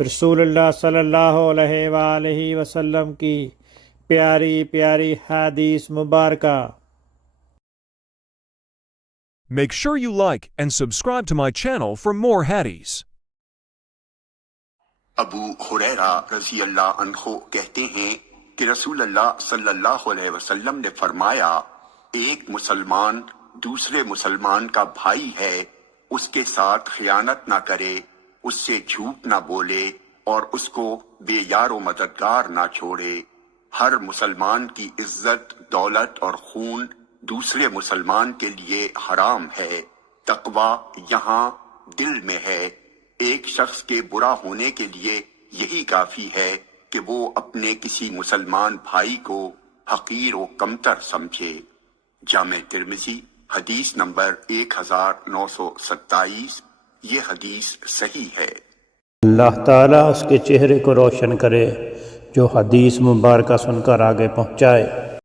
رسول اللہ صلی اللہ علیہ وآلہ وسلم کی پیاری پیاری حدیث مبارکہ۔ Make sure you like and subscribe to my channel for more hadiths. ابو ہریرہ رضی اللہ عنہ کہتے ہیں کہ رسول اللہ صلی اللہ علیہ وسلم نے فرمایا، ایک مسلمان دوسرے مسلمان کا بھائی ہے، اس کے ساتھ خیانت نہ کرے، اس سے جھوٹ نہ بولے اور اس کو بے یار و مددگار نہ چھوڑے۔ ہر مسلمان کی عزت، دولت اور خون دوسرے مسلمان کے لیے حرام ہے۔ تقوی یہاں دل میں ہے۔ ایک شخص کے برا ہونے کے لیے یہی کافی ہے کہ وہ اپنے کسی مسلمان بھائی کو حقیر و کمتر سمجھے۔ جامع ترمذی حدیث نمبر 1927۔ یہ حدیث صحیح ہے۔ اللہ تعالیٰ اس کے چہرے کو روشن کرے جو حدیث مبارکہ سن کر آگے پہنچائے۔